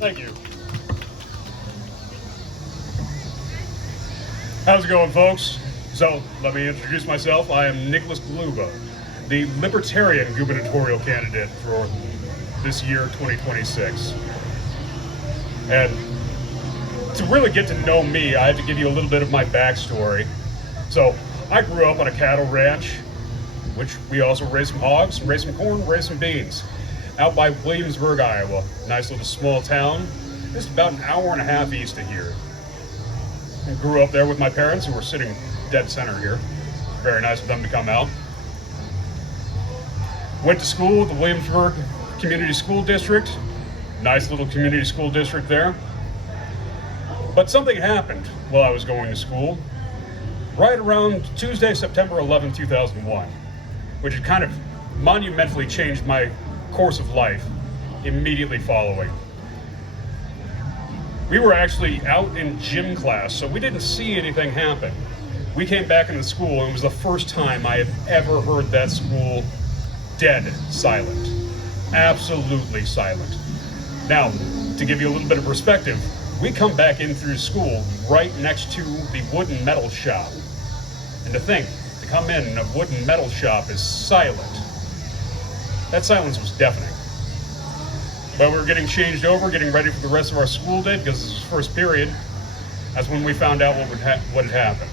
Thank you. How's it going, folks? So, let me introduce myself. I am Nicholas Gluba, the Libertarian gubernatorial candidate for this year, 2026. And to really get to know me, I have to give you a little bit of my backstory. So, I grew up on a cattle ranch, which we also raised some hogs, raised some corn, raised some beans, out by Williamsburg, Iowa. Nice little small town, just about an hour and a half east of here. I grew up there with my parents, who were sitting dead center here. Very nice of them to come out. Went to school at the Williamsburg Community School District. Nice little community school district there. But something happened while I was going to school, right around Tuesday, September 11, 2001, which had kind of monumentally changed my course of life immediately following. We were actually out in gym class, so we didn't see anything happen. We came back into school, and it was the first time I had ever heard that school dead silent. Absolutely silent. Now, to give you a little bit of perspective, we come back in through school right next to the wood and metal shop. And to think, to come in a wood and metal shop is silent. That silence was deafening. But we were getting changed over, getting ready for the rest of our school day, because this was first period. That's when we found out what had happened.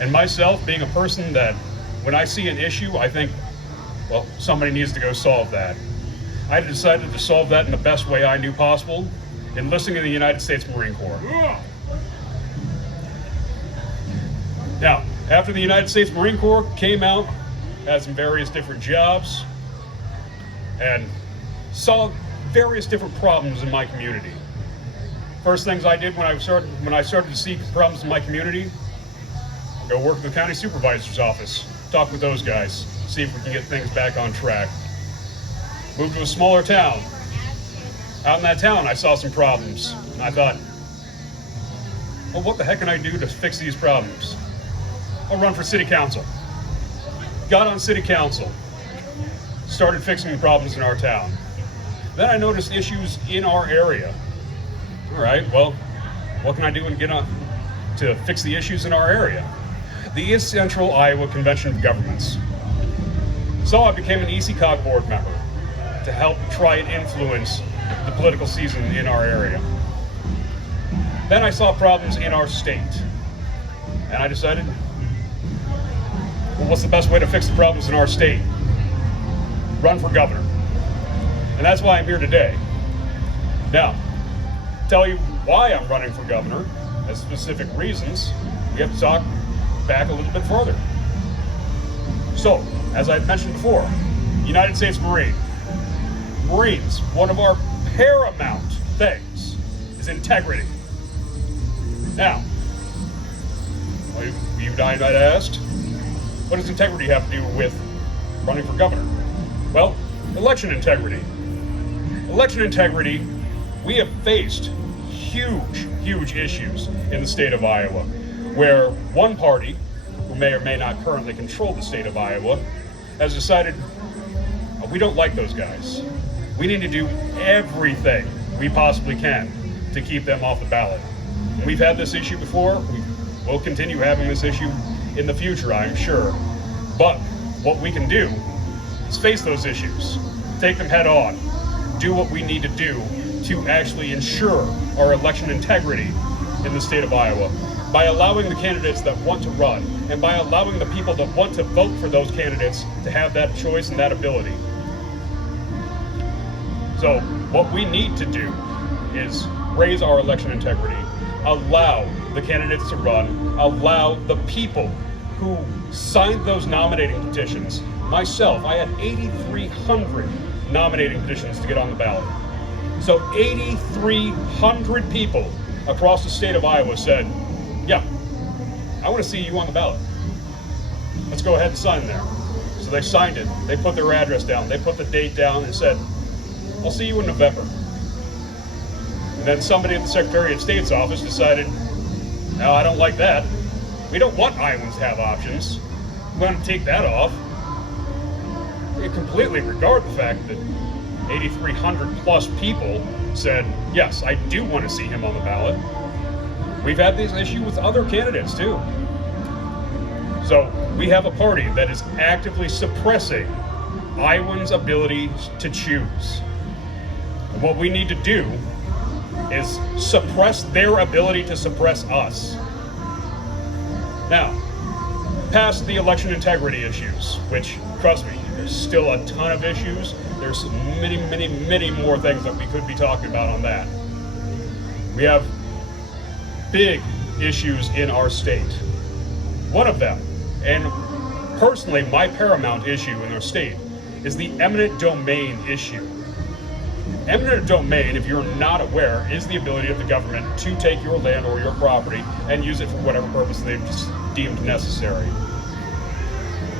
And myself, being a person that, when I see an issue, I think, well, somebody needs to go solve that. I decided to solve that in the best way I knew possible, enlisting in the United States Marine Corps. Now, after the United States Marine Corps, came out, had some various different jobs, and saw various different problems in my community. First things I did when I started to see problems in my community, go work at the county supervisor's office, talk with those guys, see if we can get things back on track. Moved to a smaller town. Out in that town, I saw some problems, and I thought, well, what the heck can I do to fix these problems? I'll run for city council. Got on city council, started fixing the problems in our town. Then I noticed issues in our area. All right, well, what can I do and get on to fix the issues in our area? The East Central Iowa Convention of Governments. So I became an ECOG board member to help try and influence the political season in our area. Then I saw problems in our state, and I decided, well, what's the best way to fix the problems in our state? Run for governor. And that's why I'm here today. Now, tell you why I'm running for governor, as specific reasons, we have to talk back a little bit further. So, as I mentioned before, United States Marine. Marines, one of our paramount things is integrity. Now, you and I might ask, what does integrity have to do with running for governor? Well, election integrity. Election integrity, we have faced huge issues in the state of Iowa, where one party, who may or may not currently control the state of Iowa, has decided, we don't like those guys. We need to do everything we possibly can to keep them off the ballot. And we've had this issue before. We will continue having this issue in the future, I'm sure. But what we can do is face those issues, take them head on, do what we need to do to actually ensure our election integrity in the state of Iowa by allowing the candidates that want to run and by allowing the people that want to vote for those candidates to have that choice and that ability. So what we need to do is raise our election integrity, allow the candidates to run, allow the people who signed those nominating petitions. Myself, I had 8,300 nominating petitions to get on the ballot. So 8,300 people across the state of Iowa said, yeah, I want to see you on the ballot. Let's go ahead and sign there. So they signed it, they put their address down, they put the date down and said, I'll see you in November. And then somebody at the Secretary of State's office decided, no, I don't like that. We don't want Iowans to have options. We want to take that off. We completely regard the fact that 8,300 plus people said, yes, I do want to see him on the ballot. We've had this issue with other candidates too. So we have a party that is actively suppressing Iowans' ability to choose. And what we need to do is suppress their ability to suppress us. Now, past the election integrity issues, which, trust me, there's still a ton of issues. There's many, many, many more things that we could be talking about on that. We have big issues in our state. One of them, and personally my paramount issue in our state, is the eminent domain issue. Eminent domain, if you're not aware, is the ability of the government to take your land or your property and use it for whatever purpose they've deemed necessary.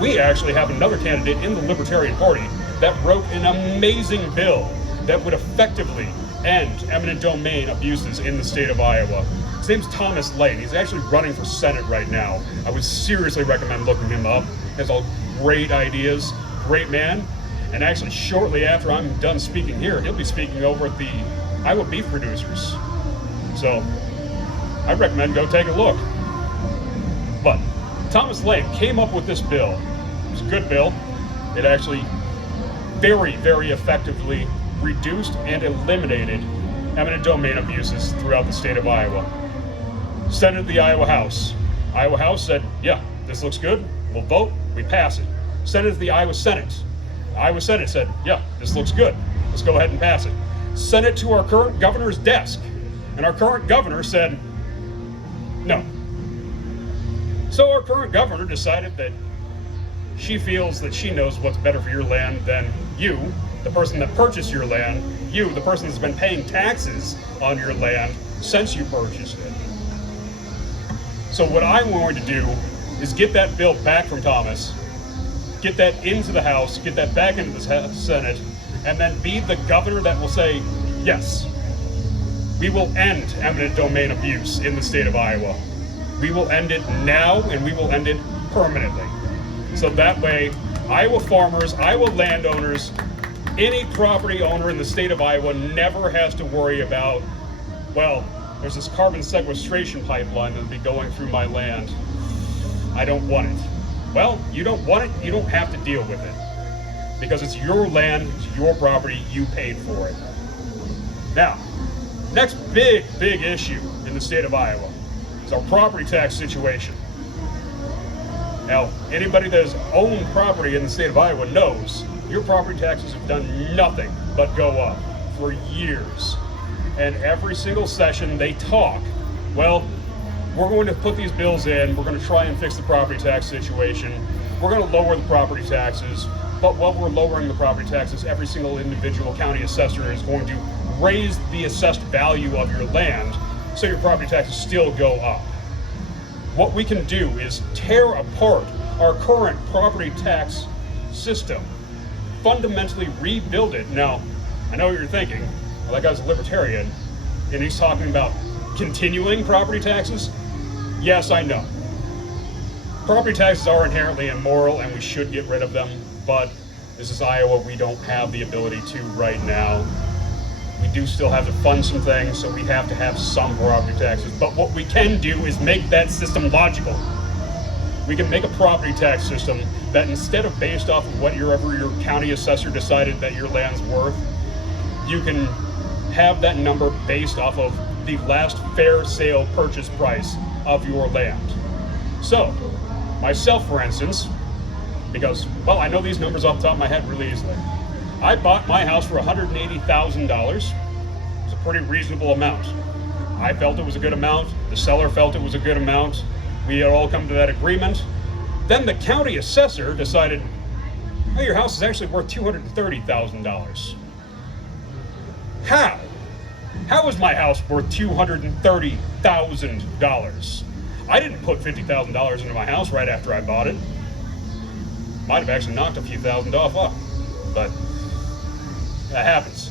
We actually have another candidate in the Libertarian Party that wrote an amazing bill that would effectively end eminent domain abuses in the state of Iowa. His name's Thomas Lane. He's actually running for Senate right now. I would seriously recommend looking him up. He has all great ideas, great man. And actually, shortly after I'm done speaking here, he'll be speaking over at the Iowa Beef Producers. So, I recommend go take a look. But Thomas Lane came up with this bill. It was a good bill. It actually very, very effectively reduced and eliminated eminent domain abuses throughout the state of Iowa. Sent it to the Iowa House. Iowa House said, yeah, this looks good. We'll vote. We pass it. Sent it to the Iowa Senate. Iowa Senate said, yeah, this looks good. Let's go ahead and pass it. Sent it to our current governor's desk. And our current governor said, no. So our current governor decided that she feels that she knows what's better for your land than you, the person that purchased your land, you, the person that's been paying taxes on your land since you purchased it. So what I'm going to do is get that bill back from Thomas, get that into the House, get that back into the Senate, and then be the governor that will say, yes, we will end eminent domain abuse in the state of Iowa. We will end it now, and we will end it permanently. So that way, Iowa farmers, Iowa landowners, any property owner in the state of Iowa never has to worry about, well, there's this carbon sequestration pipeline that'll be going through my land. I don't want it. Well, you don't want it, you don't have to deal with it. Because it's your land, it's your property, you paid for it. Now, next big issue in the state of Iowa is our property tax situation. Now, anybody that has owned property in the state of Iowa knows your property taxes have done nothing but go up for years. And every single session they talk, well, we're going to put these bills in, we're going to try and fix the property tax situation, we're going to lower the property taxes, but while we're lowering the property taxes, every single individual county assessor is going to raise the assessed value of your land, so your property taxes still go up. What we can do is tear apart our current property tax system, fundamentally rebuild it. Now, I know what you're thinking, well, that guy's a libertarian, and he's talking about continuing property taxes. Yes, I know. Property taxes are inherently immoral and we should get rid of them, but this is Iowa, we don't have the ability to right now. We do still have to fund some things, so we have to have some property taxes. But what we can do is make that system logical. We can make a property tax system that instead of based off of whatever your county assessor decided that your land's worth, you can have that number based off of the last fair sale purchase price of your land. So, myself, for instance, because, well, I know these numbers off the top of my head really easily. I bought my house for $180,000. It's a pretty reasonable amount. I felt it was a good amount. The seller felt it was a good amount. We had all come to that agreement. Then the county assessor decided, oh, your house is actually worth $230,000. How? How is my house worth $230,000? I didn't put $50,000 into my house right after I bought it. Might have actually knocked a few thousand off, but that happens.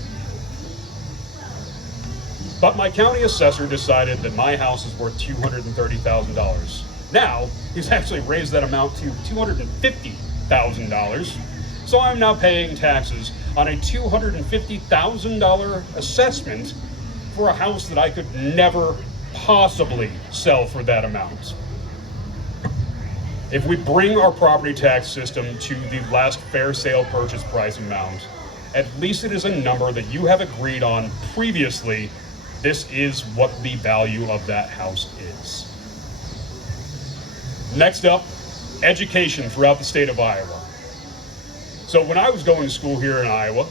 But my county assessor decided that my house is worth $230,000. Now, he's actually raised that amount to $250,000. So I'm now paying taxes on a $250,000 assessment for a house that I could never possibly sell for that amount. If we bring our property tax system to the last fair sale purchase price amount, at least it is a number that you have agreed on previously. This is what the value of that house is. Next up, education throughout the state of Iowa. So when I was going to school here in Iowa,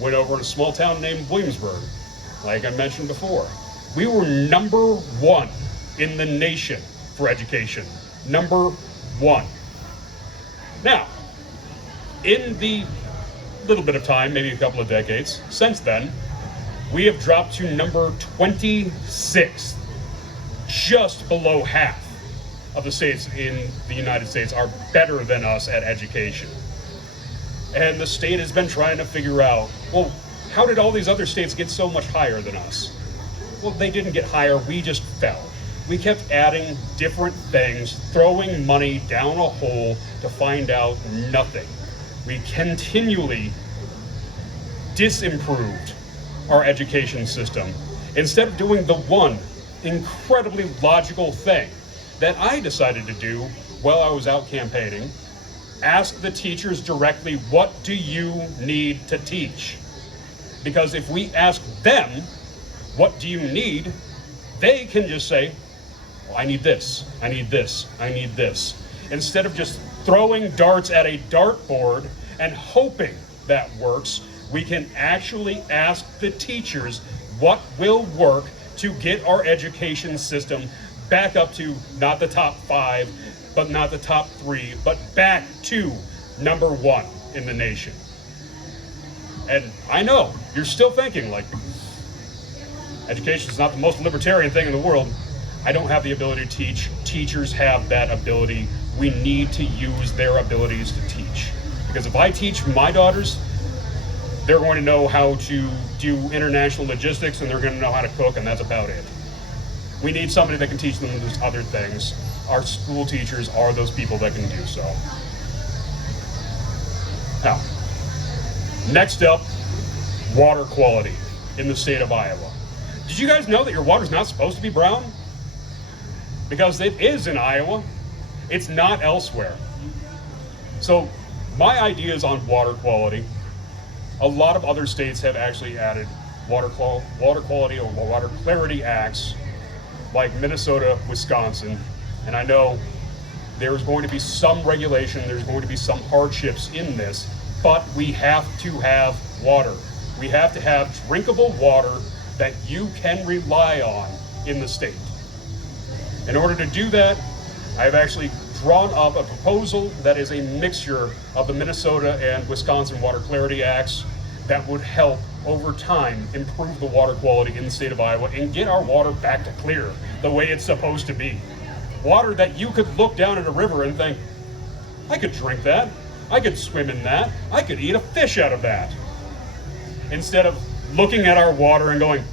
went over to a small town named Williamsburg, like I mentioned before. We were number one in the nation for education. Number one. Now, in the little bit of time, maybe a couple of decades since then, we have dropped to number 26. Just below half of the states in the United States are better than us at education. And the state has been trying to figure out, well, how did all these other states get so much higher than us? Well, they didn't get higher, we just fell. We kept adding different things, throwing money down a hole to find out nothing. We continually disimproved our education system instead of doing the one incredibly logical thing that I decided to do while I was out campaigning. Ask the teachers directly, what do you need to teach? Because if we ask them, what do you need? They can just say, well, I need this, I need this, I need this. Instead of just throwing darts at a dartboard and hoping that works, we can actually ask the teachers what will work to get our education system back up to not the top 5, but not the top 3, but back to number 1 in the nation. And I know you're still thinking, like, education is not the most libertarian thing in the world. I don't have the ability to teach. Teachers have that ability. We need to use their abilities to teach. Because if I teach my daughters, they're going to know how to do international logistics and they're going to know how to cook, and that's about it. We need somebody that can teach them those other things. Our school teachers are those people that can do so. Now, next up, water quality in the state of Iowa. Did you guys know that your water's not supposed to be brown? Because it is in Iowa. It's not elsewhere. So my ideas on water quality, a lot of other states have actually added water quality or water clarity acts, like Minnesota, Wisconsin. And I know there's going to be some regulation, there's going to be some hardships in this, but we have to have water. We have to have drinkable water that you can rely on in the state. In order to do that, I've actually drawn up a proposal that is a mixture of the Minnesota and Wisconsin Water Clarity Acts that would help over time improve the water quality in the state of Iowa and get our water back to clear the way it's supposed to be. Water that you could look down at a river and think, I could drink that, I could swim in that, I could eat a fish out of that. Instead of looking at our water and going,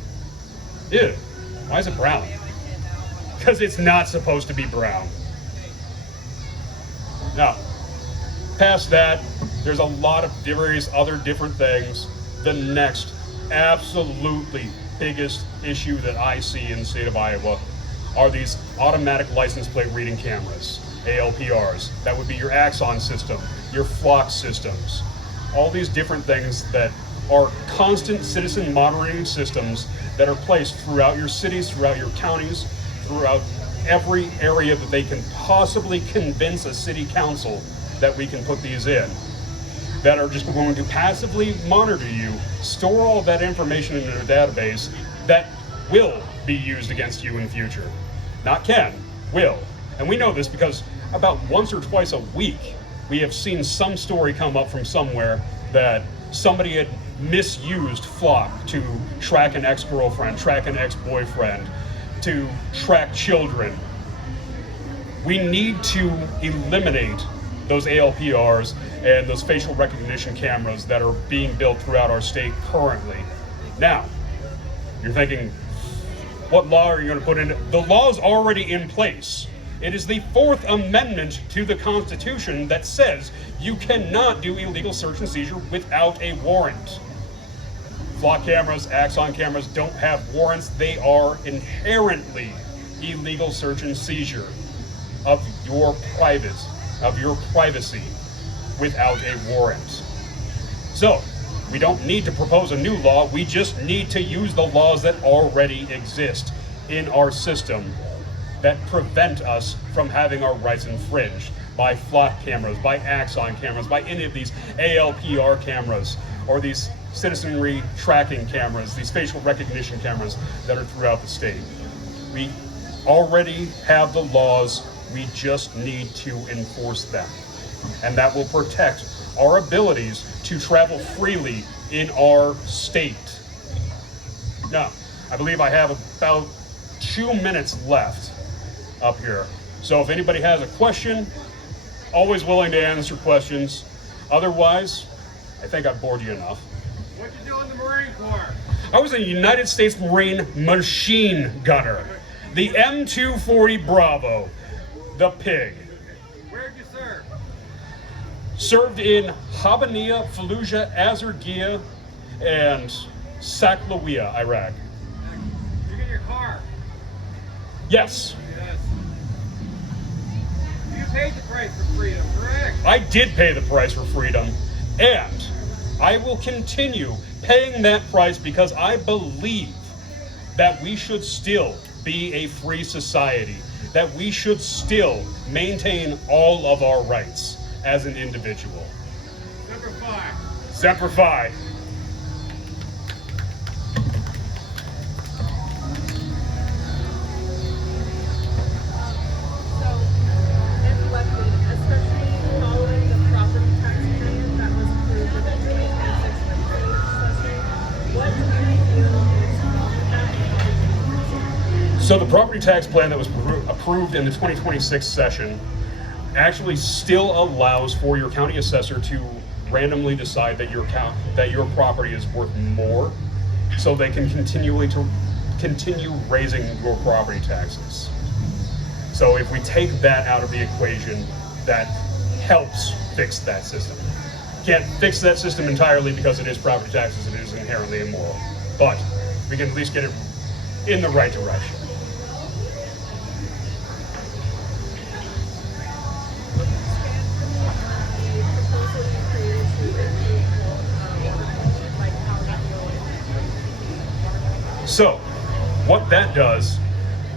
ew, why is it brown? Because it's not supposed to be brown. Now, past that, there's a lot of various other different things. The next absolutely biggest issue that I see in the state of Iowa are these automatic license plate reading cameras, ALPRs. That would be your Axon system, your Flock systems, all these different things that are constant citizen monitoring systems that are placed throughout your cities, throughout your counties, throughout every area that they can possibly convince a city council that we can put these in, that are just going to passively monitor you, store all that information in a database that will be used against you in the future. Not can, will. And we know this because about once or twice a week, we have seen some story come up from somewhere that somebody had misused Flock to track an ex-girlfriend, track an ex-boyfriend, to track children. We need to eliminate those ALPRs and those facial recognition cameras that are being built throughout our state currently. Now, you're thinking, what law are you going to put in? The law is already in place. It is the 4th Amendment to the Constitution that says You cannot do illegal search and seizure without a warrant. Flock cameras, Axon cameras don't have warrants. They are inherently illegal search and seizure of your privacy without a warrant. So, we don't need to propose a new law. We just need to use the laws that already exist in our system that prevent us from having our rights infringed by flock cameras, by Axon cameras, by any of these ALPR cameras, or these citizenry tracking cameras, these facial recognition cameras that are throughout the state. We already have the laws, we just need to enforce them. And that will protect our abilities to travel freely in our state. Now, I believe I have about 2 minutes left up here. So if anybody has a question, always willing to answer questions. Otherwise, I think I've bored you enough. What'd you do in the Marine Corps? I was a United States Marine machine gunner. The M240 Bravo, the pig. Where'd you serve? Served in Habaniya, Fallujah, Azurgia, and Saklawiya, Iraq. You get your car? Yes, Yes. You paid the price for freedom, correct? I did pay the price for freedom, and I will continue paying that price because I believe that we should still be a free society, that we should still maintain all of our rights as an individual. Semper Fi. Semper Fi. So, if elected, especially following the property tax plan that was approved in the 2026 legislature, what do you feel is wrong with that and how would you fix it? So the property tax plan that was approved in the 2026 session actually still allows for your county assessor to randomly decide that your property is worth more, so they can continue raising your property taxes. So if we take that out of the equation, that helps fix that system. Can't fix that system entirely because it is property taxes, it is inherently immoral, but we can at least get it in the right direction. Would you expand for me on the proposal you created to improve water quality, like how you deal with water quality? So, what that does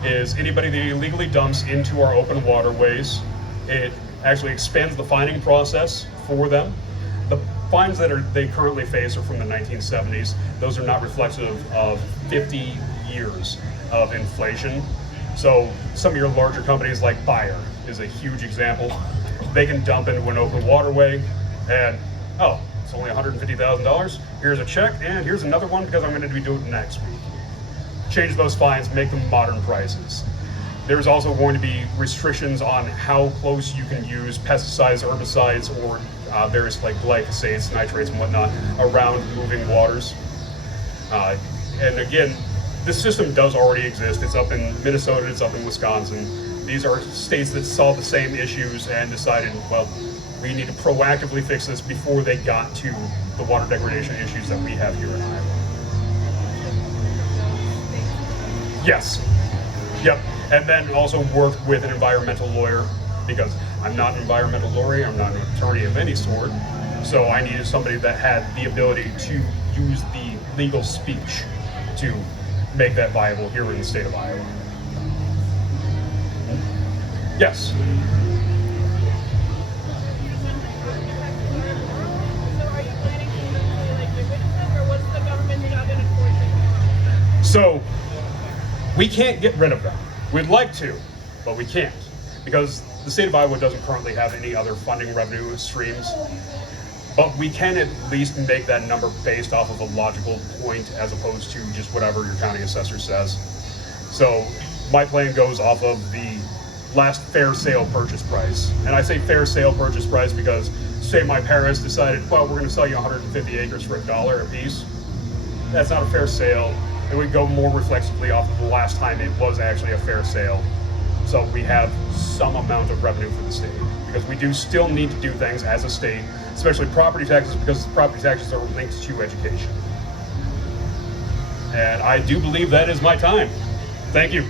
is anybody that illegally dumps into our open waterways, it actually expands the fining process for them. The fines that they currently face are from the 1970s. Those are not reflective of 50 years of inflation. So some of your larger companies like Bayer is a huge example. They can dump into an open waterway and, oh, it's only $150,000. Here's a check and here's another one because I'm going to be doing it next week. Change those fines, make them modern prices. There's also going to be restrictions on how close you can use pesticides, herbicides, or various like glyphosates, nitrates, and whatnot around moving waters. And again, this system does already exist. It's up in Minnesota, it's up in Wisconsin. These are states that saw the same issues and decided, well, we need to proactively fix this before they got to the water degradation issues that we have here in Iowa. Yes. Yep. And then also work with an environmental lawyer, because I'm not an environmental lawyer, I'm not an attorney of any sort. So I needed somebody that had the ability to use the legal speech to make that viable here in the state of Iowa. Yes. So are you planning to eventually like get rid of them, or what's the government's job in enforcing? So we can't get rid of them. We'd like to, but we can't, because the state of Iowa doesn't currently have any other funding revenue streams. But we can at least make that number based off of a logical point as opposed to just whatever your county assessor says. So my plan goes off of the last fair sale purchase price. And I say fair sale purchase price because say my parents decided, well, we're gonna sell you 150 acres for $1 a piece. That's not a fair sale. It would go more reflexively off of the last time it was actually a fair sale. so we have some amount of revenue for the state, because we do still need to do things as a state, especially property taxes, because property taxes are linked to education. And I do believe that is my time. Thank you.